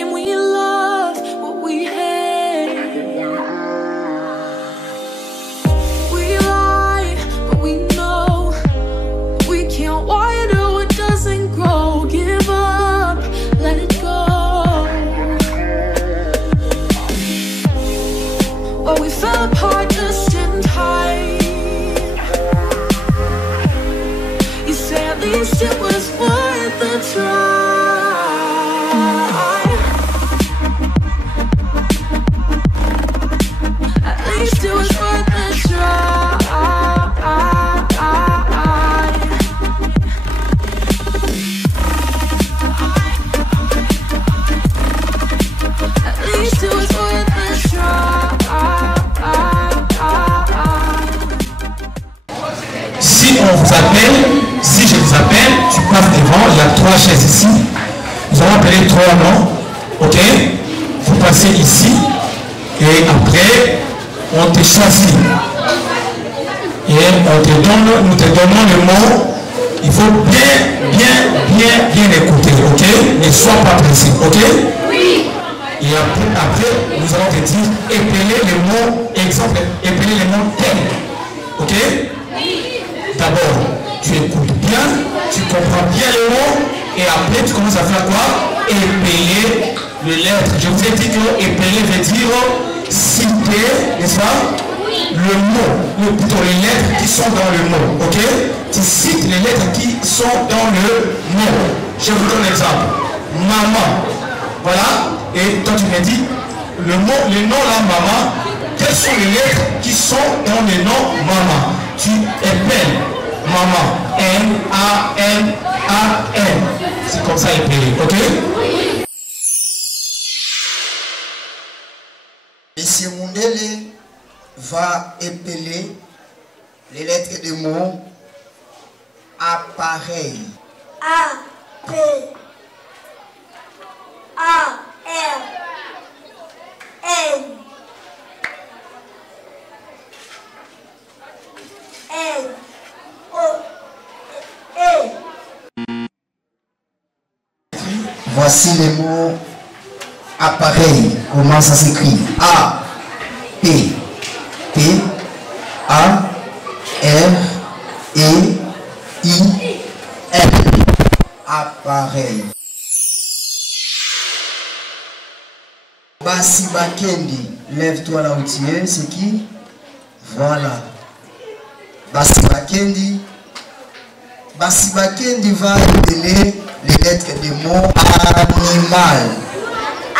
claim we love what we hate. We lie, but we know we can't water what doesn't grow. Give up, let it go. Well, we fell apart just in time. You say at least it was worth the try. At least it was worth the try. At least it was worth the try. Si on vous appelle, si je vous appelle, tu passes devant, il y a 3 chaises ici. Nous allons appeler 3 noms, ok? Vous passez ici et après on te choisit. Et on te donne, nous te donnons le mot. Il faut bien écouter, ok? Ne sois pas pressé, ok? Oui. Et après nous allons te dire, épeler les mots, exemple, épeler les mots tels, ok? D'abord, tu écoutes bien, tu comprends bien les mots, et après tu commences à faire quoi? Épeler les lettres. Je vous ai dit que épeler veut dire citer, n'est-ce pas? Le mot, plutôt les lettres qui sont dans le mot, ok? Tu cites les lettres qui sont dans le mot. Je vous donne l'exemple. Maman, voilà, et toi tu me dis, le mot, le nom là, maman, quelles sont les lettres qui sont dans le nom maman? Tu épelles maman, M-A-M-A-N. C'est comme ça épelé, ok? Monsieur Mundele va épeler les lettres de mots appareil. A, P, A, R, N, N, O, E. Voici les mots appareil. Comment ça s'écrit? A, P, P, A, R, E, I, L. Appareil. Bassi Bakendi, lève-toi là où tu es, c'est qui? Voilà. Bassi Bakendi va épeler les lettres des mots animal. A,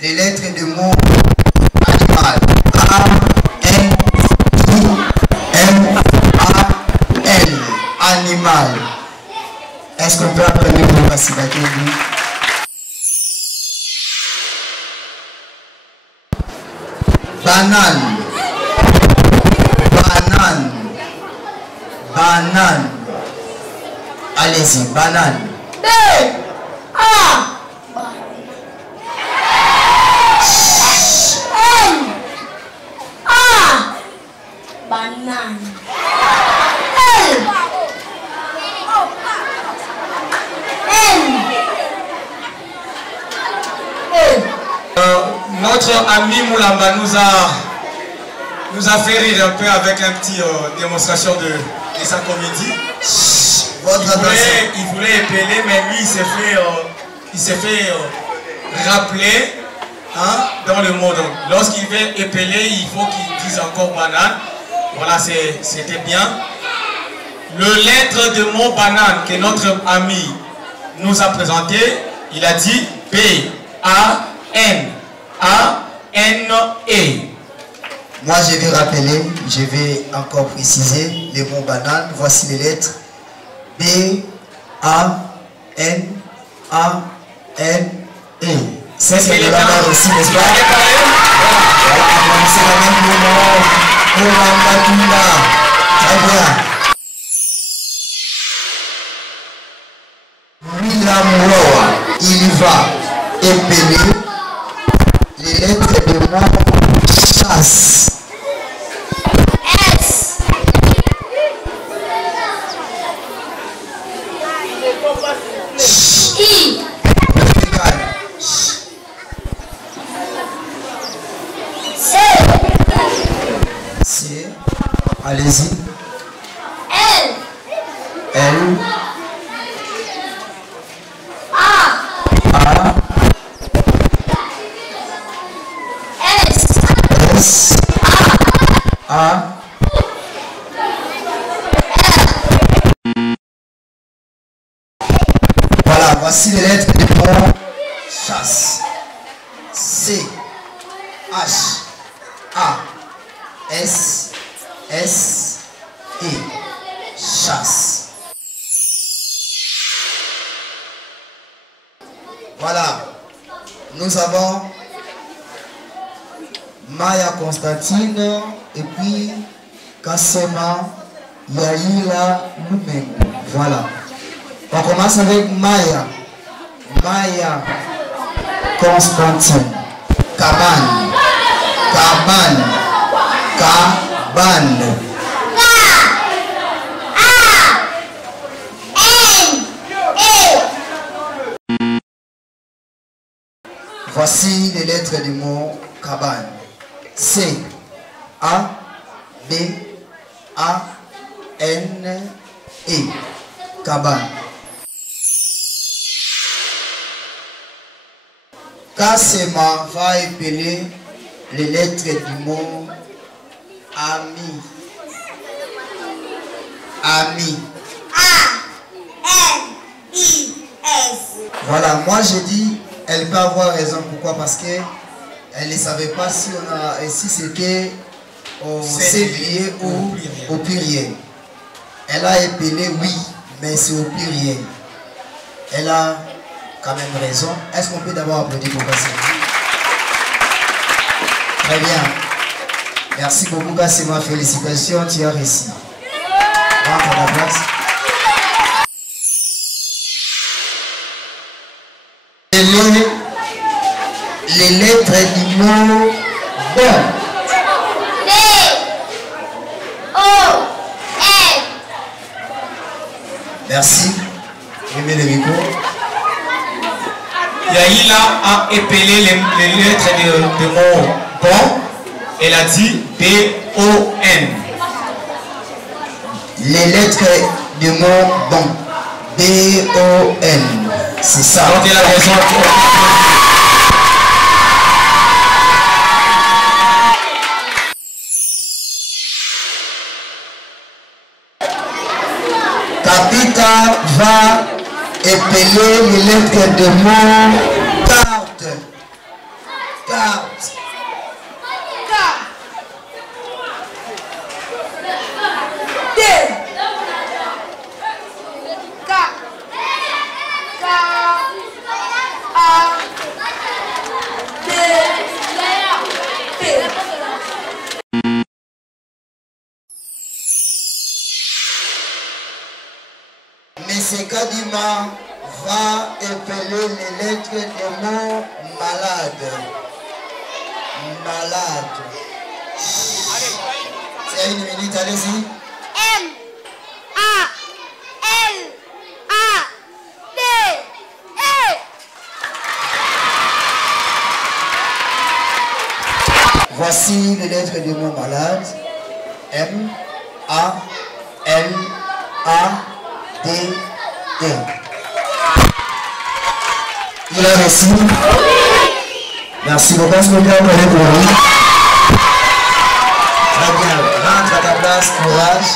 Les lettres de mots animal. A, N, I, M, A, L. Animal. Est-ce qu'on peut apprendre le mot Bassi Bakendi? Banane. Banane. Banane. Allez-y, banane. B, A, N, A, banane. L, N, E. Notre ami Moulamba nous a fait rire un peu avec un petit démonstration de sa comédie. Il voulait épeler, mais lui il s'est fait rappeler hein, dans le mot. Donc lorsqu'il veut épeler, il faut qu'il dise encore banane. Voilà, c'était bien. Le lettre de mot banane que notre ami nous a présenté, il a dit B-A-N-A-N-E. Moi, je vais rappeler, je vais encore préciser les mots banane. Voici les lettres B, A, N, A, N, E. C'est de la main aussi, n'est-ce pas? C'est la même moment. Très bien. William Roa, il va épeler les lettres de mots chasse. S. I. C. C. Allez-y. L. L. A. A. S. S. A. Voilà, voici les lettres du mot chasse. C. H. A. S. S. E. Chasse. Voilà. Nous avons Maya Constantine et puis Kassema Yaïla Lumengo. Voilà. On commence avec Maya. Maya Constantine. Cabane. Cabane. Cabane. Voici les lettres du mot cabane. C. A. B. A. N. E. Cabane. Kassema va épeler les lettres du mot ami. Ami. Voilà, moi j'ai dit, elle peut avoir raison. Pourquoi? Parce que elle ne savait pas si c'était au singulier ou au pluriel. Elle a épelé oui, mais c'est au pluriel. Elle a quand même raison. Est-ce qu'on peut d'abord applaudir pour Kassema? Très bien. Merci beaucoup Kassema, félicitations, tu as réussi. Rentre à ta place. Les lettres du mot bon. B. O. L. Merci. Aimez le micro. Yaïla a épelé les lettres de mot bon. Elle a dit B-O-N. Les lettres du mot bon. B-O-N. C'est ça. Donc elle a raison. Kapita va épeler les lettres de mot carte. Carte. M. Kadima va épeler les lettres des mots malade. Malade. C'est une minute, allez-y. M. A. L. A. D. E. Voici les lettres du mot malade. M. A. L. A. D. E. Il a réussi. Merci beaucoup. Est-ce que vous pouvez appeler pour lui? Très bien. Rentre à ta place. Courage.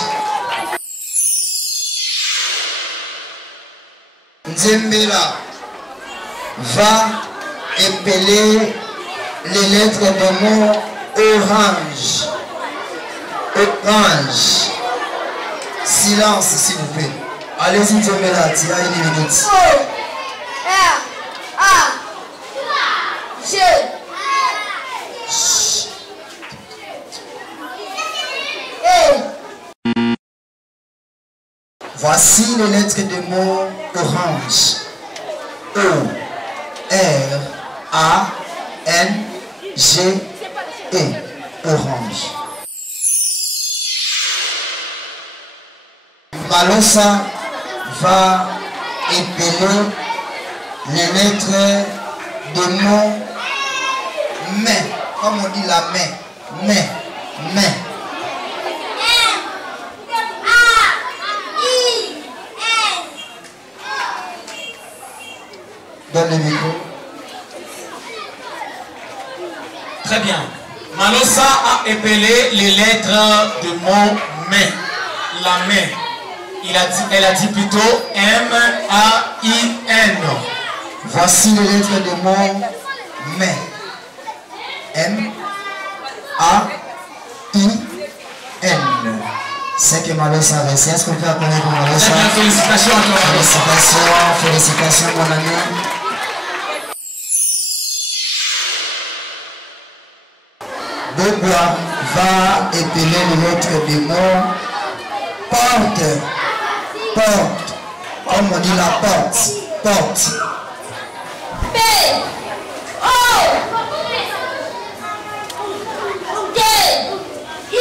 Nzembela va épeler les lettres de mot orange. Orange. Silence, s'il vous plaît. Allez-y, Nzembela, tu as une minute. O. R. A. G. E. Voici les lettres du mot orange. O. R. A. N. G. E. orange. Malosa va épeler les lettres de mon main. Comme on dit la main. Main. Donne le micro. Très bien. Malosa a épelé les lettres de mon main. La main. Elle a dit plutôt M-A-I-N. Voici les lettres de mon main. M-A-I-N. C'est que Malosa a réussi. Est-ce qu'on peut reconnaître Malosa? Félicitations à toi. Félicitations mon ami. Bebois va épeler les lettres de mon porte. Porte. Comme on dit la porte. Porte. P O T I.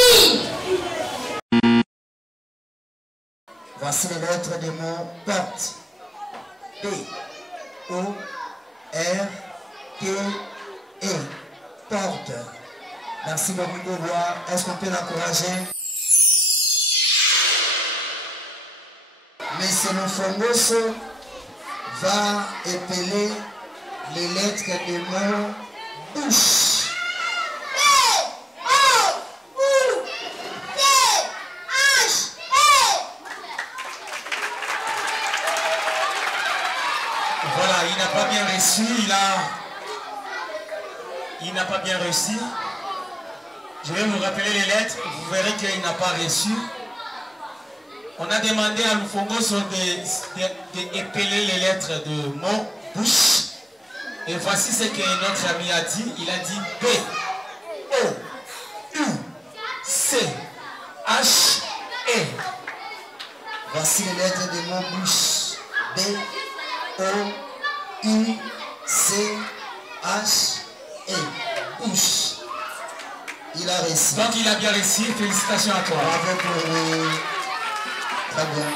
Voici les lettres de mon porte. P O R T E. Porte. Merci beaucoup Bebois. Est-ce qu'on peut l'encourager? Monsieur Fongoso va épeler les lettres de mon bouche. P O U T H E. Voilà, il n'a pas bien reçu. Il n'a pas bien reçu. Je vais vous rappeler les lettres. Vous verrez qu'il n'a pas reçu. On a demandé à Lufongoso d'épeler les lettres de mon bouche. Et voici ce que notre ami a dit. Il a dit B, O, U, C, H, E. Voici les lettres de mon bouche. B, O, U, C, H, E. Bouche. Il a réussi. Donc il a bien réussi. Félicitations à toi. Bravo pour lui. Très bien.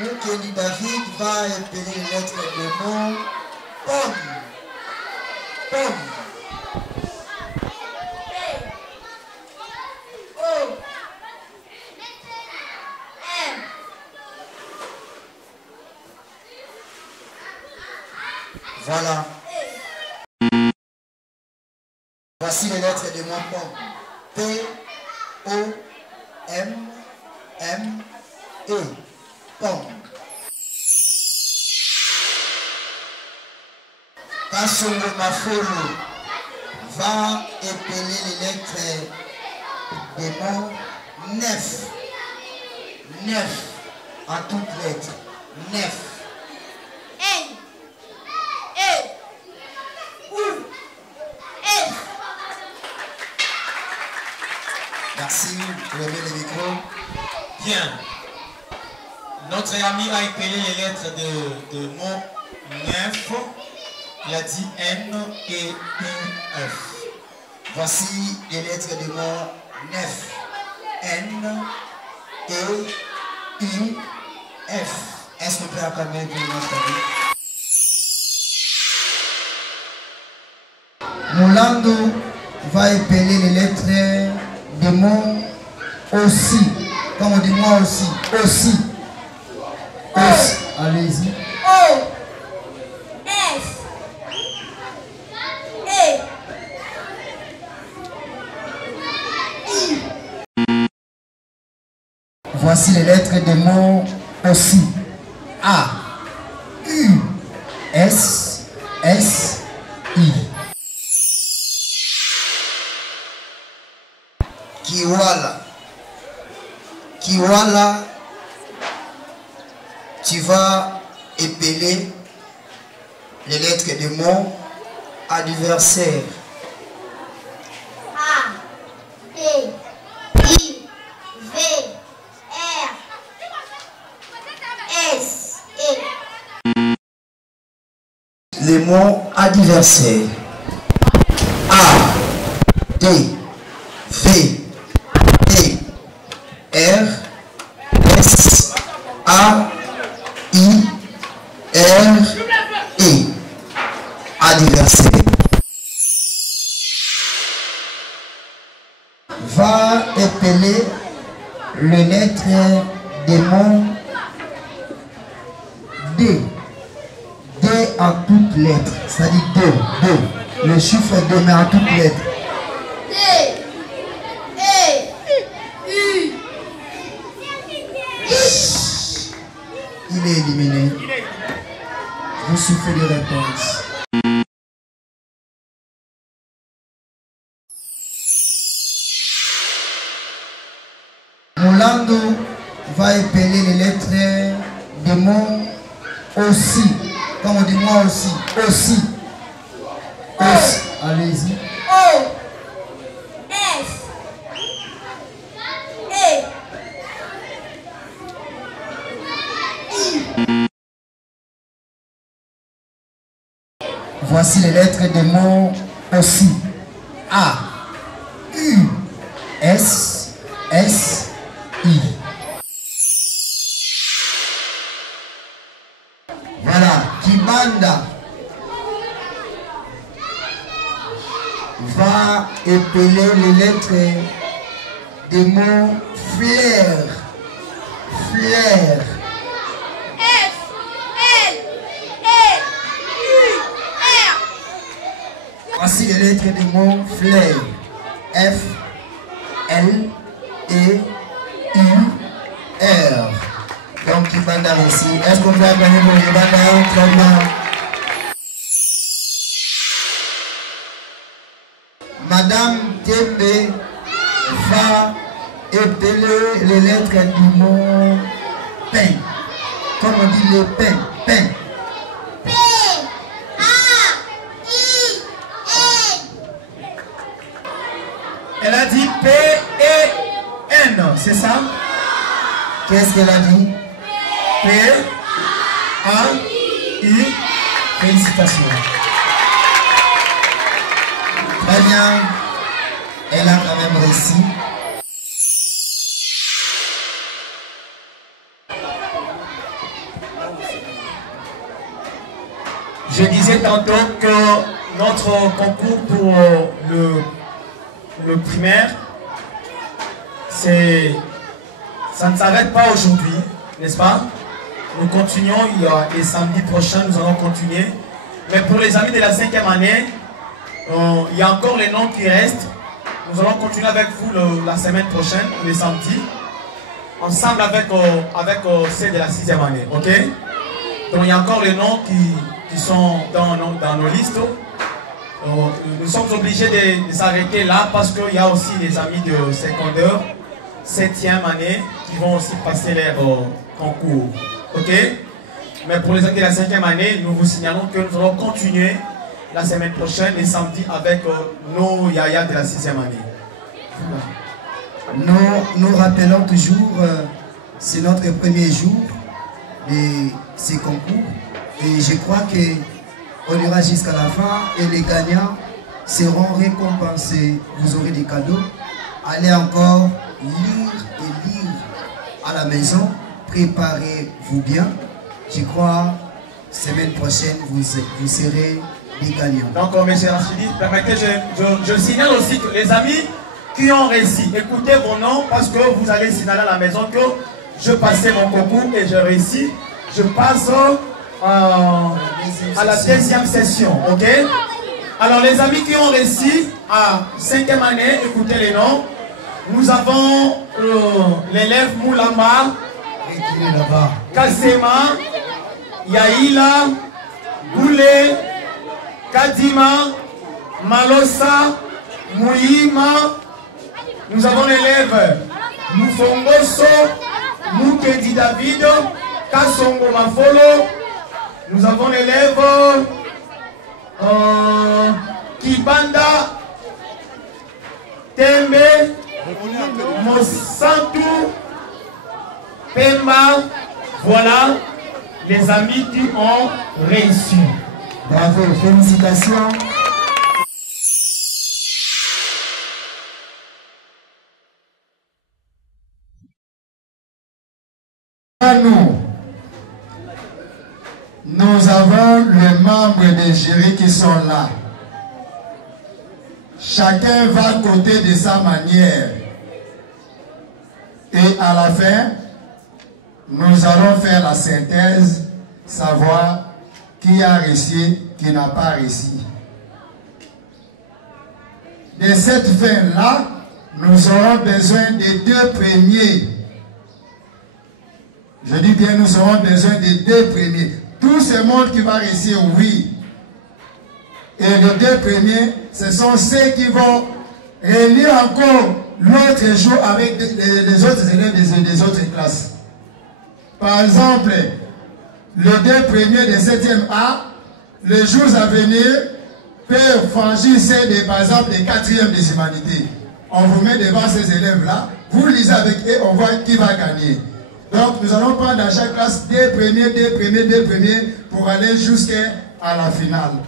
Moukeli David va épeler les lettres de mon pomme. Pomme. O M. Voilà. Voici les lettres de mon pomme. P, O, M, M, E. Pomme. Kassongo Mafolo va épeler les lettres de mon neuf. Neuf. En toutes lettres. Neuf. N E U F. Merci. Vous levez le micro. Bien. Notre ami a épelé les lettres de mon neuf. Il a dit N et U F. Voici les lettres de mon neuf. N, E, U, F. Est-ce qu'on peut acclamer pour notre ami? Moulando va épeler les lettres de mon aussi. Comme on dit moi aussi. Aussi. Aussi. Allez-y. O S E I. Voici les lettres de mon aussi. A, U, S, S, I. Kiwala. Kiwala, tu vas épeler les lettres de mon adversaire. A D I V R S E. Le mot adversaire. D, V, E, R, S, A, I, R, E. Adversaire. Va épeler les lettres des mots D. D en toutes lettres. C'est-à-dire 2. Le chiffre 2 mais en toutes lettres. D, E, U. Il est éliminé. Vous soufflez de réponse. Molando va épeler les lettres des mots aussi. Comme on dit moi aussi. Aussi. Aussi. Allez-y. O, S, E, I. Voici les lettres des mots aussi. A, U, S, S, I. Voilà, Kibanda va épeler les lettres des mots fleurs. Fleurs. F, L, E, U, R. Voici les lettres des mots fleurs. F, L, E, U, R. Donc, Kibanda ici. Est-ce qu'on peut appeler pour Kibanda? Très bien. Madame Tembe va épeler les lettres du mot pain. Comme on dit le pain. Pain. P, A, I, N. Elle a dit P-E-N, c'est ça? Qu'est-ce qu'elle a dit? P-A-I. Félicitations. Très bien. Elle a quand même réussi. Je disais tantôt que notre concours pour le primaire, ça ne s'arrête pas aujourd'hui, n'est-ce pas? Nous continuons, et samedi prochain, nous allons continuer. Mais pour les amis de la 5e année, il y a encore les noms qui restent. Nous allons continuer avec vous la semaine prochaine, le samedi, ensemble avec ceux de la 6e année, ok? Donc il y a encore les noms qui sont dans nos listes. Nous sommes obligés de s'arrêter là parce qu'il y a aussi les amis de secondaire, 7e année, qui vont aussi passer leur concours, ok? Mais pour les amis de la 5e année, nous vous signalons que nous allons continuer la semaine prochaine et samedi avec nos yaya de la 6e année. Nous rappelons toujours, c'est notre premier jour de ces concours et je crois qu'on ira jusqu'à la fin et les gagnants seront récompensés. Vous aurez des cadeaux. Allez encore lire et lire à la maison. Préparez-vous bien. Je crois semaine prochaine vous serez des gagnants. Donc, M. Rachidi, permettez, je signale aussi que les amis qui ont réussi, écoutez vos noms parce que vous allez signaler à la maison que je passais mon concours et je réussis. Je passe à la deuxième session, ok? Alors, les amis qui ont réussi à 5e année, écoutez les noms. Nous avons l'élève Moulama, Kasema, Yaïla, Goulé, Kadima, Malosa, Mouima. Nous avons l'élève Moufongoso, Moukedi David, Kassongo Mafolo. Nous avons l'élève Kibanda, Tembe, Mosantu, Pemba. Voilà les amis qui ont réussi. Bravo, félicitations. Nous avons les membres de jury qui sont là. Chacun va côté de sa manière. Et à la fin, nous allons faire la synthèse, savoir qui a réussi, qui n'a pas réussi. De cette fin-là, nous aurons besoin des 2 premiers. Je dis bien, nous aurons besoin des 2 premiers. Tout ce monde qui va réussir, oui. Et les 2 premiers, ce sont ceux qui vont relire encore l'autre jour avec les autres élèves des autres classes. Par exemple, les 2 premiers de 7e A, les jours à venir, peuvent franchir ceux par exemple des 4e des humanités. On vous met devant ces élèves-là, vous lisez avec eux, on voit qui va gagner. Donc nous allons prendre à chaque classe 2 premiers, 2 premiers, 2 premiers pour aller jusqu'à la finale.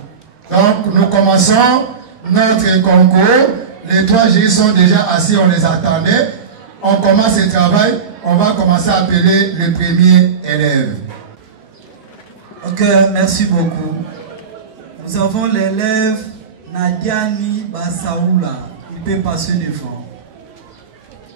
Donc nous commençons notre concours. Les 3 jurys sont déjà assis, on les attendait. On commence le travail, on va commencer à appeler le premier élève. Ok, merci beaucoup. Nous avons l'élève Nadiani Bassaoula. Il peut passer devant.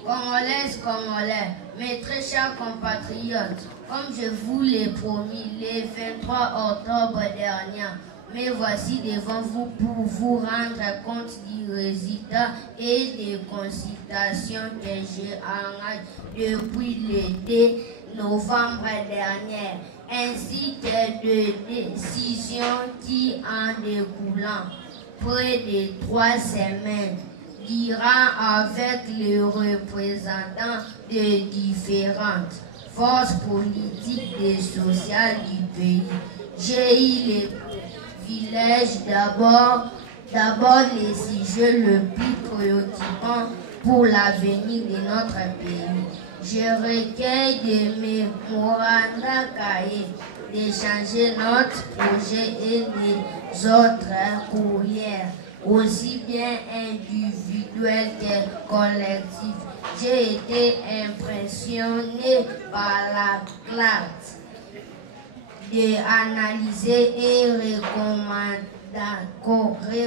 Congolaises, Congolais, mes très chers compatriotes, comme je vous l'ai promis le 23 octobre dernier, me voici devant vous pour vous rendre compte du résultat et des consultations que j'ai engagées depuis le 2 novembre dernier, ainsi que de décisions qui en découlant près de 3 semaines durant avec les représentants de différentes forces politiques et sociales du pays. J'ai eu le privilège d'abord les sujets le plus préoccupants pour l'avenir de notre pays. Je recueille de mémoranda cahiers, d'échanger notre projet et des autres courriers, aussi bien individuels que collectifs. J'ai été impressionné par la clarté d'analyser et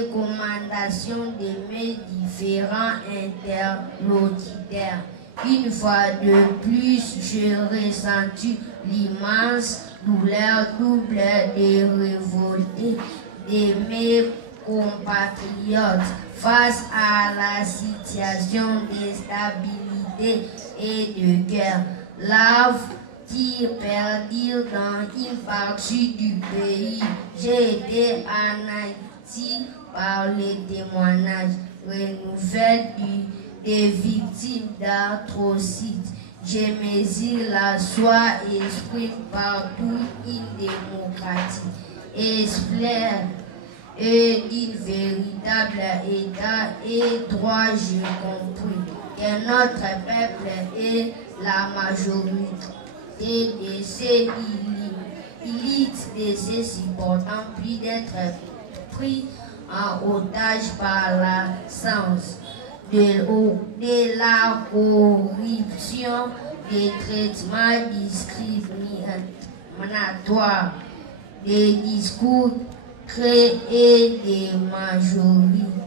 recommandations de mes différents interlocuteurs. Une fois de plus, j'ai ressenti l'immense douleur double de révolter de mes compatriotes face à la situation d'instabilité et de guerre. Lave qui perdure dans une partie du pays. J'ai été anéanti par les témoignages renouvelés des victimes d'atrocités. Je mesure la soie exprime partout une démocratie. Espère et d'une véritable État et droit, j'ai compris que notre peuple est la majorité de ces élites, de ces supportants, plus d'être pris en otage par la science, de la corruption, des traitements discriminatoires, des discours créés des majorités.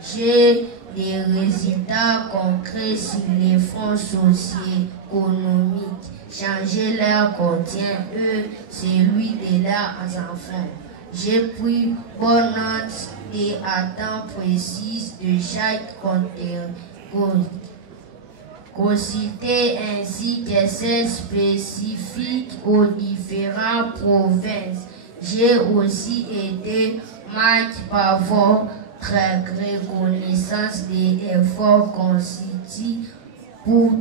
J'ai des résultats concrets sur les fonds socio-économiques. Changer leur contient, eux, celui de leurs enfants. J'ai pris bonne note des attentes précises de chaque consulté ainsi que celles spécifiques aux différentes provinces. J'ai aussi été marqué par votre reconnaissance des efforts consentis pour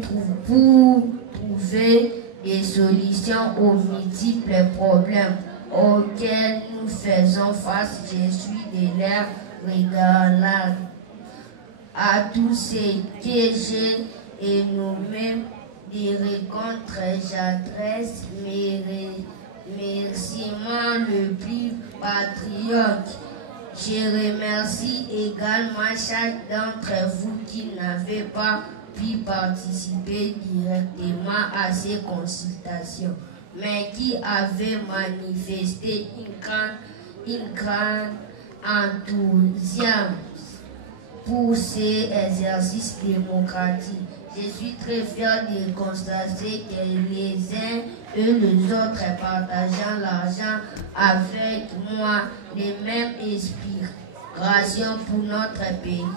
trouver des solutions aux multiples problèmes auxquels nous faisons face. Je suis de leur regard à tous ceux que j'ai énommés des rencontres. J'adresse mes remerciements le plus patriote. Je remercie également chaque d'entre vous qui n'avait pas pu participer directement à ces consultations. mais qui avait manifesté une grande enthousiasme pour ces exercices démocratiques. Je suis très fier de constater que les uns et les autres partageant l'argent avec moi les mêmes inspirations pour notre pays.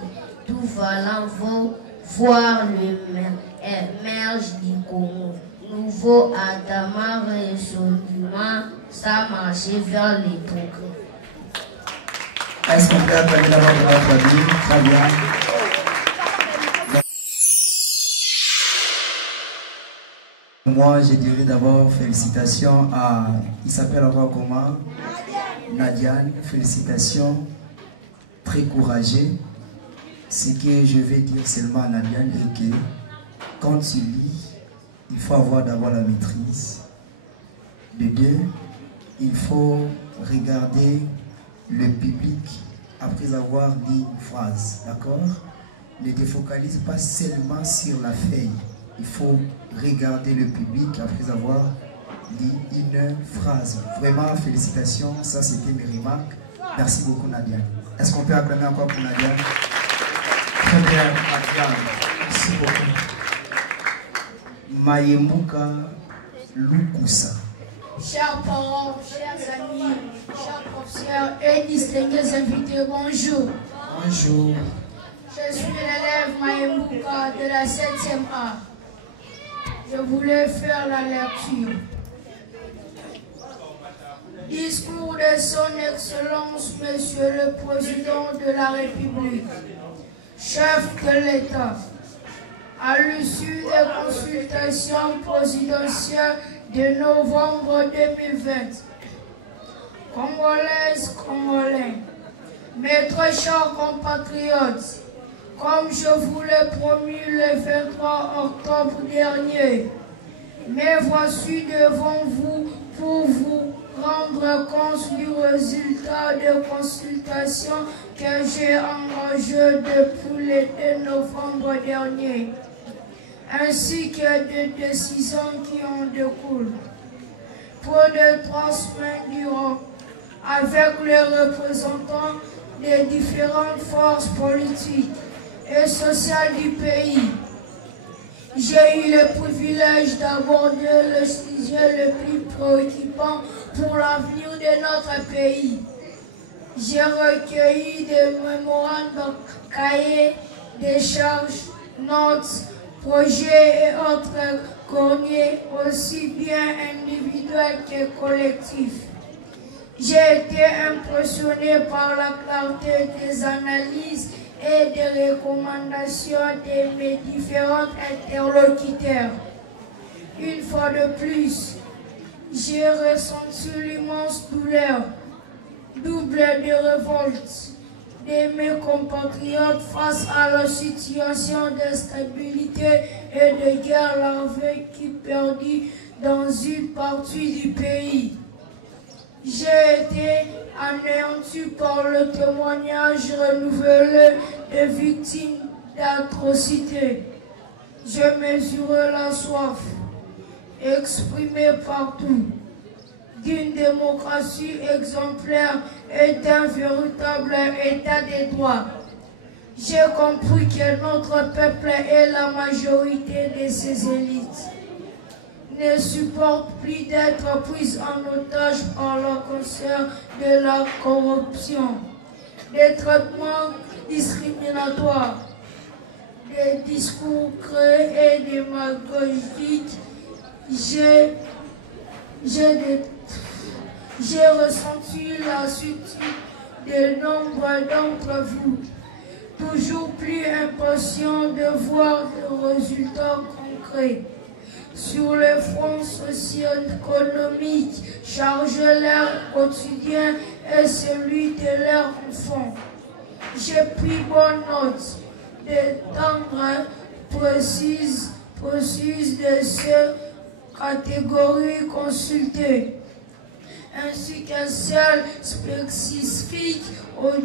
Tout valant voir le merge du Congo. Nouveau Adama résolument ça marcher vers les progrès. Est-ce qu'on peut appeler d'abord de la famille? Très bien. Moi, je dirais d'abord félicitations à, il s'appelle encore comment? Nadiane, félicitations, très courageux. Ce que je vais dire seulement à Nadiane est que quand tu lis, il faut avoir d'abord la maîtrise. De deux, il faut regarder le public après avoir dit une phrase, d'accord? Ne te focalise pas seulement sur la feuille. Il faut regarder le public après avoir dit une phrase. Vraiment, félicitations, ça c'était mes remarques. Merci beaucoup Nadiane. Est-ce qu'on peut acclamer encore pour Nadiane? Très bien, Nadiane. Merci beaucoup. Mayembuka Lukusa. Chers parents, chers amis, chers professeurs et distingués invités, bonjour. Bonjour. Je suis l'élève Mayembuka de la 7e A. Je voulais faire la lecture. Discours de son Excellence, Monsieur le Président de la République, chef de l'État, à l'issue des consultations présidentielles de novembre 2020. Congolaises, Congolais, mes très chers compatriotes, comme je vous l'ai promis le 23 octobre dernier, me voici devant vous pour vous rendre compte du résultat de consultation que j'ai engagé depuis le 2 novembre dernier, ainsi que des décisions qui en découlent. Pour de 3 semaines durant, avec les représentants des différentes forces politiques et sociales du pays, j'ai eu le privilège d'aborder le sujet le plus préoccupant pour l'avenir de notre pays. J'ai recueilli des mémorandums, cahiers, des charges, notes, projets et autres courriers, aussi bien individuels que collectifs. J'ai été impressionné par la clarté des analyses et des recommandations de mes différents interlocuteurs. Une fois de plus, j'ai ressenti l'immense douleur, double de révolte de mes compatriotes face à la situation d'instabilité et de guerre larvée qui perdure dans une partie du pays. J'ai été anéanti par le témoignage renouvelé de victimes d'atrocités. Je mesurais la soif exprimée partout d'une démocratie exemplaire et d'un véritable état de droit. J'ai compris que notre peuple et la majorité de ses élites ne supportent plus d'être pris en otage par le cancer de la corruption, des traitements discriminatoires, des discours créés et démagogiques. J'ai ressenti la suite de nombre d'entre vous, toujours plus impatients de voir des résultats concrets sur le front socio-économique, chargent leur quotidien et celui de leurs enfants. J'ai pris bonne note des tendres précises de ces catégories consultées, ainsi que celles spécifiques aux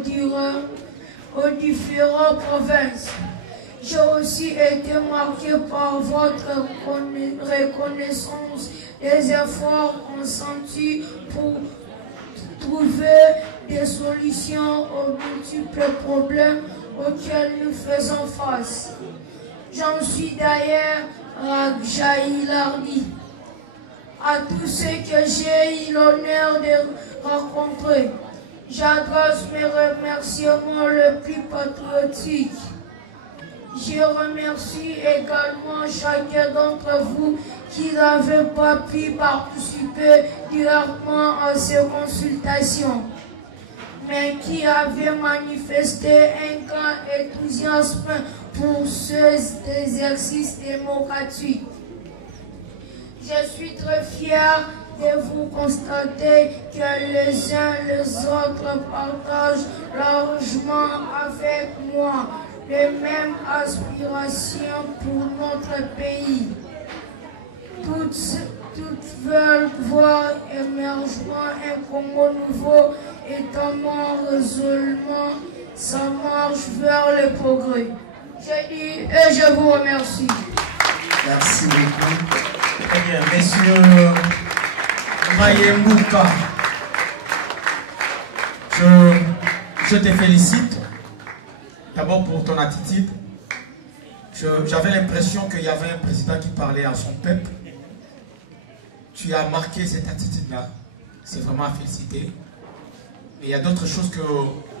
différentes provinces. J'ai aussi été marqué par votre reconnaissance les efforts consentis pour trouver des solutions aux multiples problèmes auxquels nous faisons face. J'en suis d'ailleurs Ragjaï Lardi. À tous ceux que j'ai eu l'honneur de rencontrer, j'adresse mes remerciements les plus patriotiques. Je remercie également chacun d'entre vous qui n'avait pas pu participer directement à ces consultations, mais qui avait manifesté un grand enthousiasme pour ce exercice démocratique. Je suis très fier de vous constater que les uns les autres partagent largement avec moi les mêmes aspirations pour notre pays. Toutes veulent voir émergement un Congo nouveau et comment résolument sa marche vers le progrès. Je dis et je vous remercie. Merci beaucoup. Très bien, Monsieur Mayembuka, je te félicite d'abord pour ton attitude. J'avais l'impression qu'il y avait un président qui parlait à son peuple. Tu as marqué cette attitude-là. C'est vraiment à féliciter. Mais il y a d'autres choses que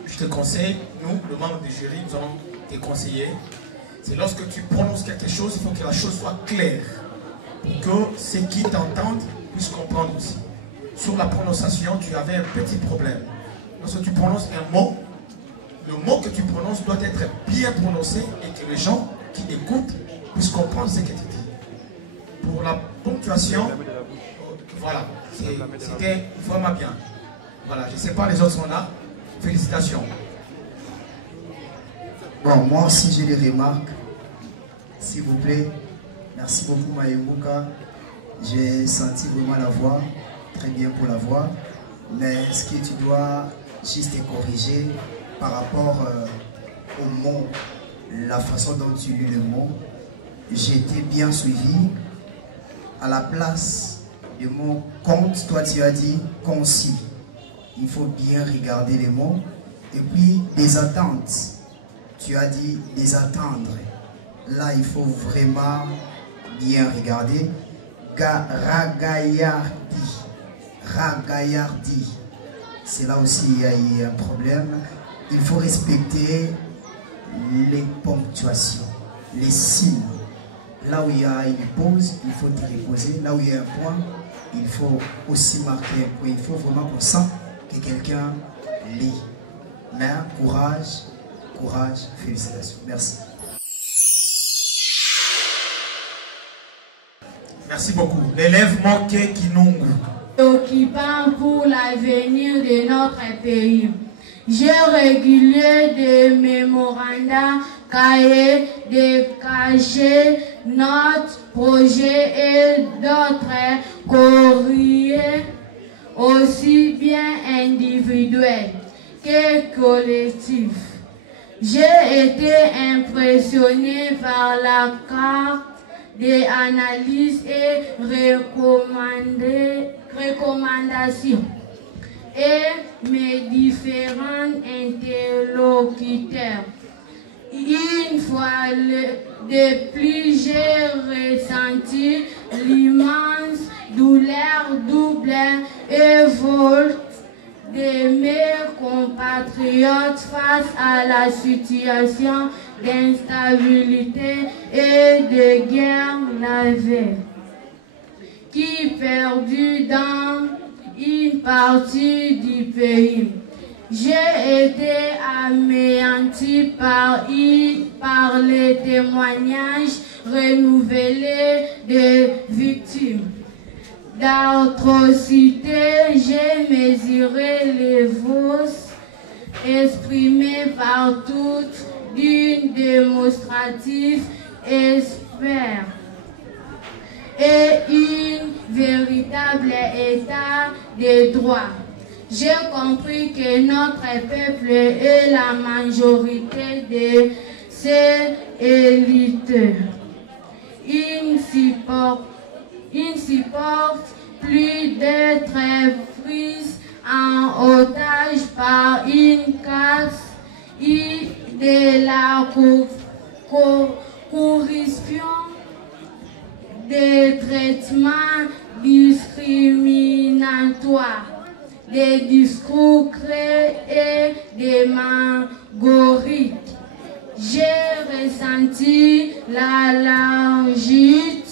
je te conseille. Nous, le membre du jury, nous allons te conseiller. C'est lorsque tu prononces quelque chose, il faut que la chose soit claire. Pour que ceux qui t'entendent puissent comprendre aussi. Sur la prononciation, tu avais un petit problème. Lorsque tu prononces un mot, le mot que tu prononces doit être bien prononcé et que les gens qui écoutent puissent comprendre ce que tu dis. Pour la ponctuation, voilà, c'était vraiment bien. Voilà, je ne sais pas, les autres sont là. Félicitations. Bon, moi aussi j'ai des remarques. S'il vous plaît, merci beaucoup Mayembuka. J'ai senti vraiment la voix, très bien pour la voix. Mais ce que tu dois juste corriger par rapport au mot, la façon dont tu lis le mot, j'ai été bien suivi. À la place du mot compte, toi tu as dit concis. Il faut bien regarder les mots. Et puis des attentes. Tu as dit des attendre. Là, il faut vraiment bien regarder. Ragaillardi. C'est là aussi il y a eu un problème. Il faut respecter les ponctuations, les signes. Là où il y a une pause, il faut te reposer. Là où il y a un point, il faut aussi marquer un point. Il faut vraiment qu'on sente que quelqu'un lit. Mais courage, courage, félicitations. Merci. Merci beaucoup. L'élève Moké Kinungu. Occupant pour l'avenir de notre pays. J'ai régulier des mémorandums, cahiers, des cachets, notes, projets et d'autres courriers, aussi bien individuels que collectifs. J'ai été impressionné par la carte des analyses et recommandations et mes différents interlocuteurs. Une fois de plus, j'ai ressenti l'immense douleur double et volte de mes compatriotes face à la situation d'instabilité et de guerre lavée qui perdure dans une partie du pays. J'ai été anéanti par les témoignages renouvelés de victimes d'atrocités. J'ai mesuré les voix exprimées par toutes d'une démonstrative espère et une véritable état de droit. J'ai compris que notre peuple est la majorité de ces élites. Il supporte plus d'être prise en otage par une casse de la corruption, des traitements discriminatoires, des discours créés et des démagogiques. J'ai ressenti la largitude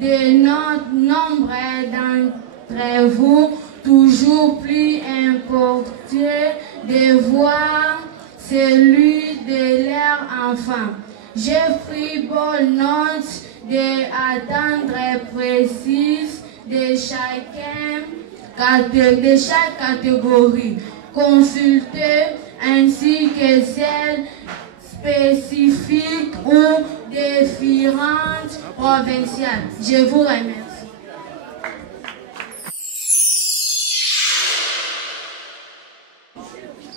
de notre nombre d'entre vous, toujours plus importé de voir celui de leurs enfants. J'ai pris bonne note de attendre précise de chaque catégorie consultée ainsi que celle spécifique ou différentes provinciales. Je vous remercie.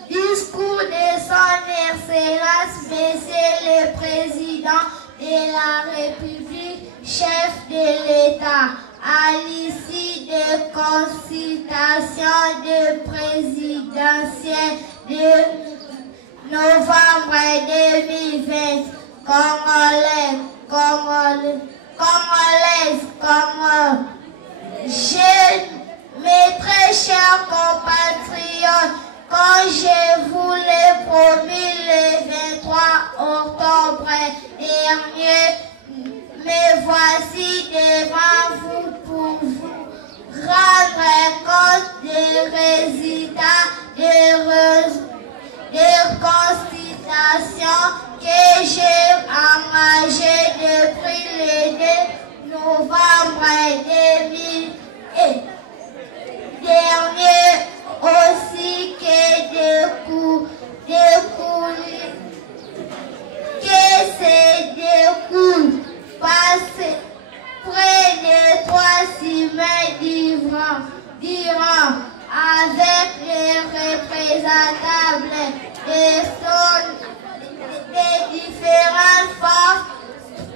Discours de son Excellence, Monsieur le Président de la République, chef de l'État, à l'issue des consultations de présidentielles de novembre 2020, mes très chers compatriotes, quand je vous l'ai promis le 23 octobre dernier, me voici devant vous pour vous rendre compte des résultats des consultations que j'ai engagées depuis le 2 novembre 2000 dernier, aussi que découle passé près de 3 semaines durant avec les représentants des différentes forces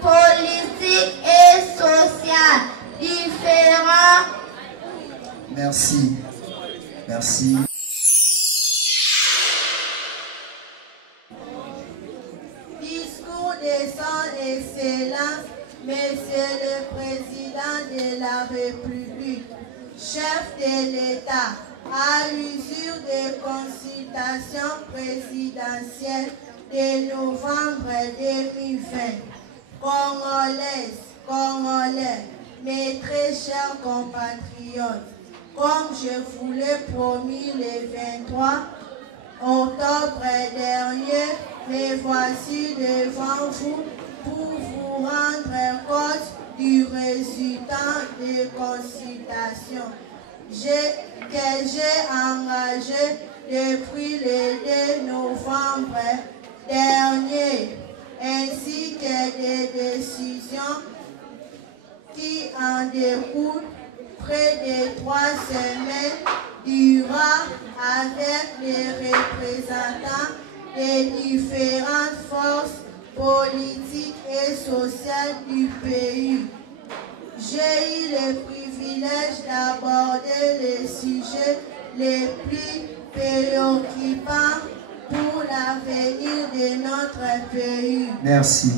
politiques et sociales différentes. Merci. Merci. Discours de son Excellence, Monsieur le Président de la République, chef de l'État, à l'usure des consultations présidentielles de novembre 2020. Congolais, mes très chers compatriotes, comme je vous l'ai promis le 23 octobre dernier, me voici devant vous pour vous rendre compte du résultat des consultations que j'ai engagé depuis le 2 novembre dernier, ainsi que des décisions qui en découlent près de 3 semaines durant avec les représentants des différentes forces politiques et sociales du pays. J'ai eu le privilège d'aborder les sujets les plus préoccupants pour l'avenir de notre pays. Merci.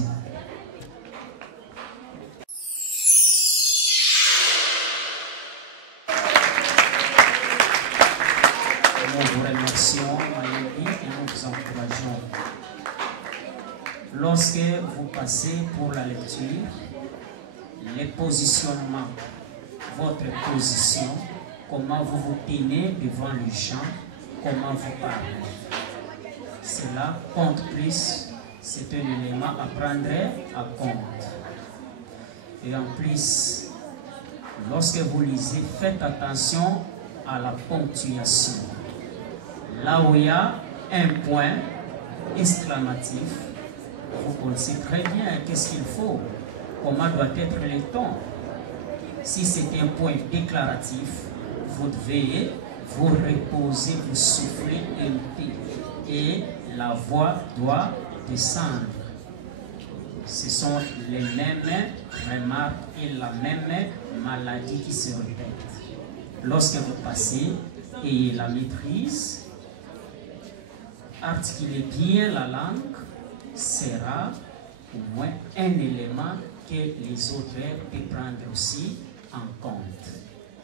Nous vous remercions, Maïbi, et nous vous encourageons. Lorsque vous passez pour la lecture, les positionnements, votre position, comment vous vous tenez devant les gens, comment vous parlez. Cela compte plus, c'est un élément à prendre à compte. Et en plus, lorsque vous lisez, faites attention à la ponctuation. Là où il y a un point exclamatif, vous connaissez très bien qu'est-ce qu'il faut, comment doit être le ton. Si c'est un point déclaratif, vous devez vous reposer, vous souffler un peu et la voix doit descendre. Ce sont les mêmes remarques et la même maladie qui se répètent. Lorsque vous passez et la maîtrise, articuler bien la langue sera au moins un élément que les autres peuvent prendre aussi en compte.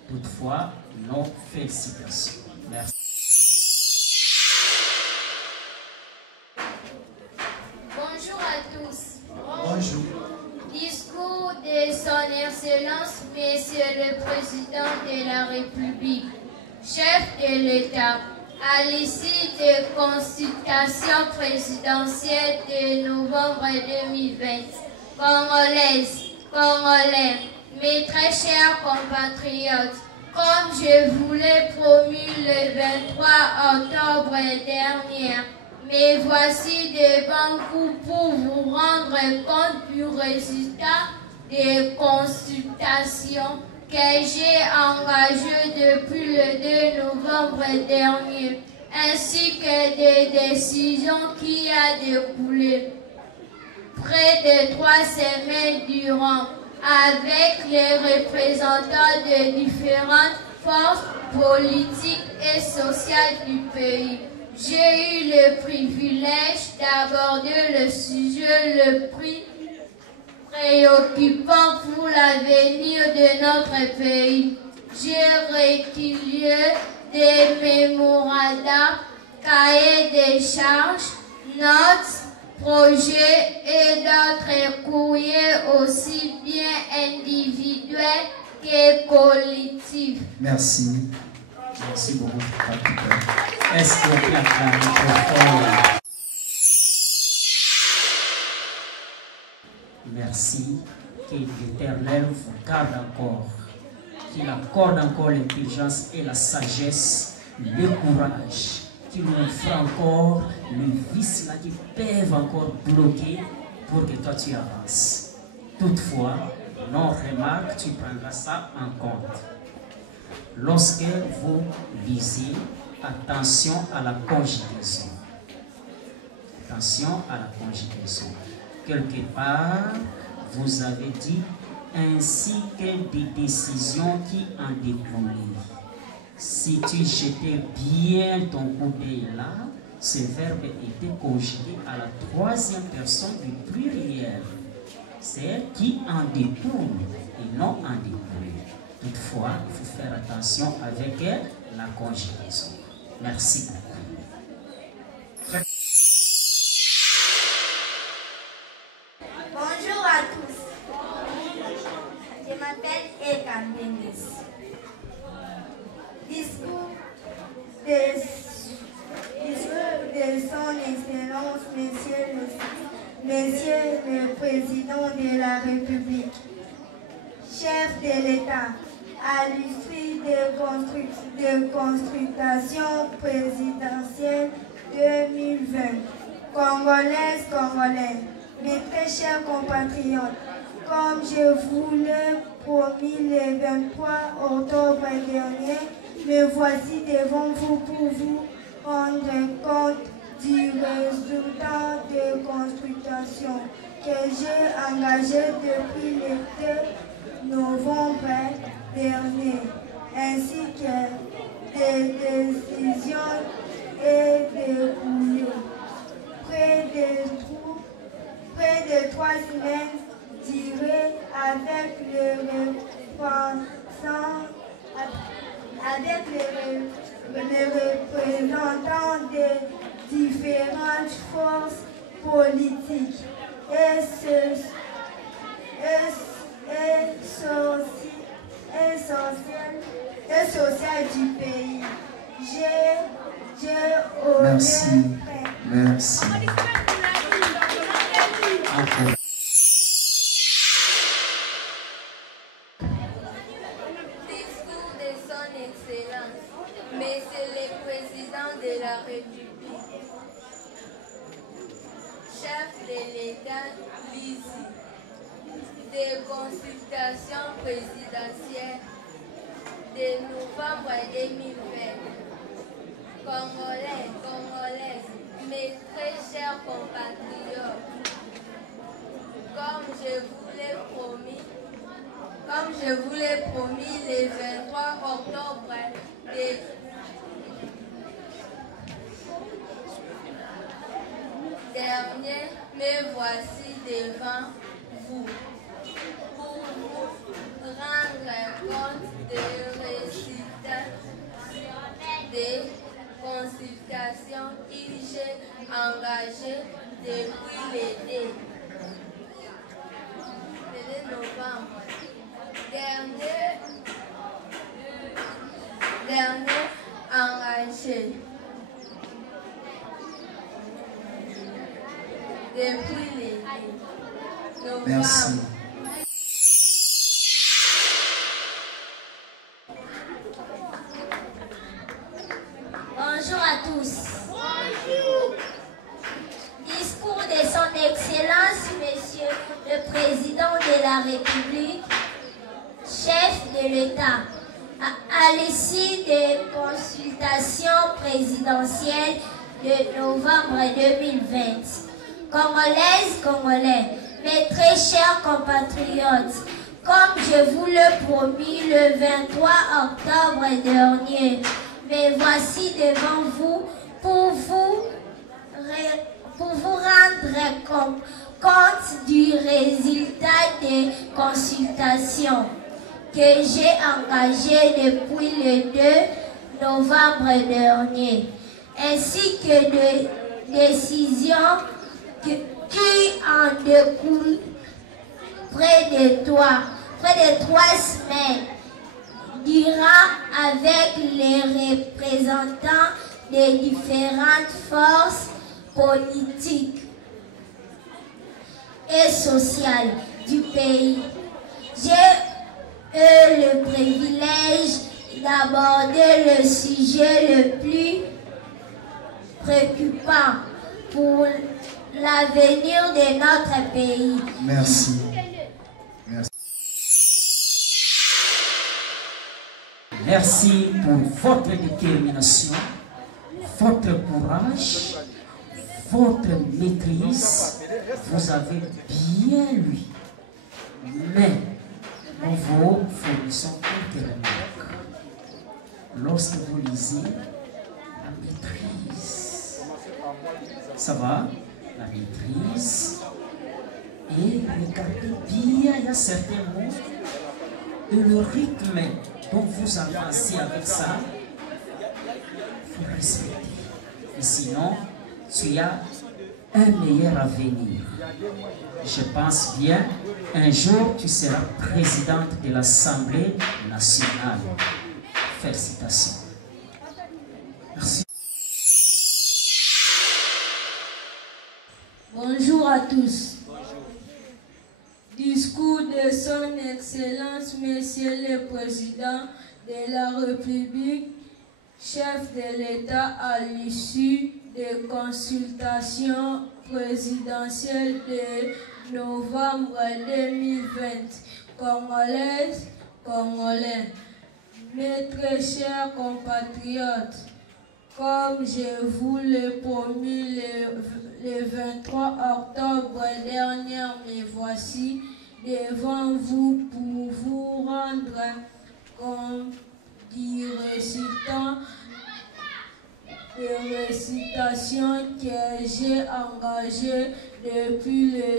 Toutefois, nos félicitations. Merci. Bonjour à tous. Bonjour. Discours de Son Excellence, Monsieur le Président de la République, chef de l'État, à l'issue des consultations présidentielles de novembre 2020, Congolais, mes très chers compatriotes, comme je vous l'ai promis le 23 octobre dernier, mais voici devant vous pour vous rendre compte du résultat des consultations que j'ai engagées depuis le 2 novembre dernier, ainsi que des décisions qui ont découlé près de 3 semaines durant, avec les représentants de différentes forces politiques et sociales du pays. J'ai eu le privilège d'aborder le sujet le plus préoccupant pour l'avenir de notre pays. J'ai recueilli des mémorandums, cahiers de charges, notes, projets et d'autres courriers aussi bien individuels que collectifs. Merci. Merci beaucoup. Est-ce qu'on peut acclamer trop fort? Merci. Que l'Éternel vous garde encore. Qu'il accorde encore l'intelligence et la sagesse, le courage. Qu'il nous offre encore le vice là qui peuvent encore bloquer pour que toi tu avances. Toutefois, nos remarques, tu prendras ça en compte. Lorsque vous lisez, attention à la conjugaison. Attention à la conjugaison. Quelque part, vous avez dit ainsi que des décisions qui en découlent. Si tu jetais bien ton coup d'œil là, ce verbe était conjugué à la 3e personne du pluriel. C'est qui en découle et non en découle. Toutefois, il faut faire attention avec la conjugaison. Merci beaucoup. Bonjour à tous. Je m'appelle Eka Dennis. Discours de son Excellence, Monsieur le Président de la République, chef de l'État, à l'issue de consultations présidentielles 2020, Congolais, mes très chers compatriotes, comme je vous l'ai promis le 23 octobre dernier, me voici devant vous pour vous rendre compte du résultat de consultation que j'ai engagé depuis le 2 novembre dernier, ainsi que des décisions et des courriers. Près de 3 semaines durées avec les représentants de différentes forces politiques et sociales du pays. Merci. Merci. Okay. Discours de son Excellence, Monsieur le Président de la République, chef de l'État, l'issue des consultations présidentielles de novembre 2020. Congolais, mes très chers compatriotes, comme je vous l'ai promis, je vous l'ai promis le 23 octobre dernier, me voici devant vous pour vous rendre compte des résultats des consultations que j'ai engagées depuis le 2 novembre dernier engagé depuis le 2 novembre. Merci. Bonjour à tous. Discours de son Excellence, Monsieur le Président de la République, chef de l'État, à l'issue des consultations présidentielles de novembre 2020. Congolaises, Congolais, mes très chers compatriotes, comme je vous l'ai promis le 23 octobre dernier, me voici devant vous pour vous rendre compte du résultat des consultations que j'ai engagées depuis le 2 novembre dernier, ainsi que de décisions qui en découlent près de 3 semaines. Durant avec les représentants des différentes forces politiques et sociales du pays. J'ai eu le privilège d'aborder le sujet le plus préoccupant pour l'avenir de notre pays. Merci. Merci pour votre détermination, votre courage, votre maîtrise. Vous avez bien lu. Mais nous vous fournissons quelques remarques. Lorsque vous lisez la maîtrise, ça va, la maîtrise, et regardez bien, il y a certains mots, et le rythme dont vous avancez avec ça, il faut respecter. Et sinon, tu as un meilleur avenir. Je pense bien, un jour, tu seras présidente de l'Assemblée nationale. Félicitations. Merci. Bonjour à tous. Discours de son Excellence, Monsieur le Président de la République, chef de l'État à l'issue des consultations présidentielles de novembre 2020. Congolaises, Congolais, mes très chers compatriotes, comme je vous l'ai promis le 23 octobre dernier, me voici devant vous pour vous rendre compte du résultat des récitations que j'ai engagées depuis le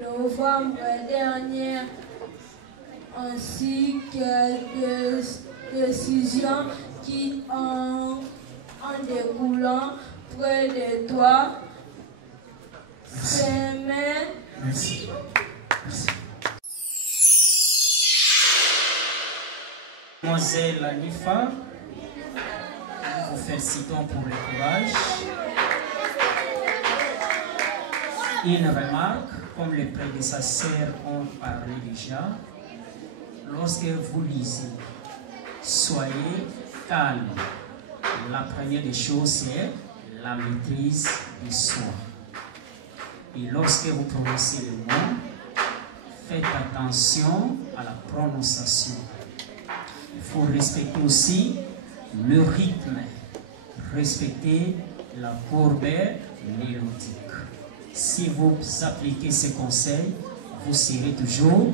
2 novembre dernier, ainsi que des décisions qui en découlant près de 3 semaines. Merci. Merci. Mademoiselle Anifa, nous vous félicitons pour le courage. Une remarque, comme les prédécesseurs ont parlé déjà, lorsque vous lisez, soyez calme. La première des choses, c'est la maîtrise du soi. Et lorsque vous prononcez le mot, faites attention à la prononciation. Il faut respecter aussi le rythme, respecter la courbe mélodique. Si vous appliquez ces conseils, vous serez toujours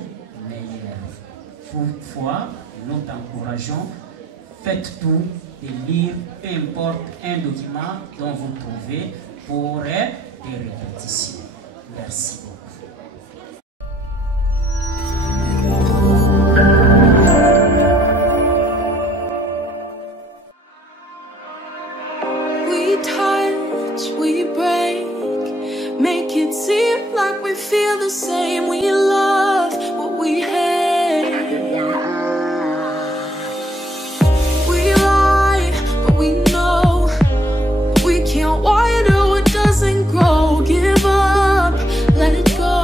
meilleur. Toutefois, nous t'encourageons, faites tout de lire, peu importe un document dont vous trouvez pour des répétitions. Merci beaucoup. We touch, we break, make it seem like we feel the same. We love what we hate. We lie, but we know we can't water what doesn't grow. Give up, let it go.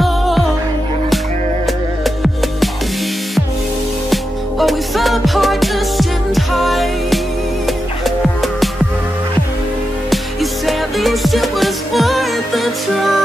Well, we fell apart just in time. You say at least it was worth the try.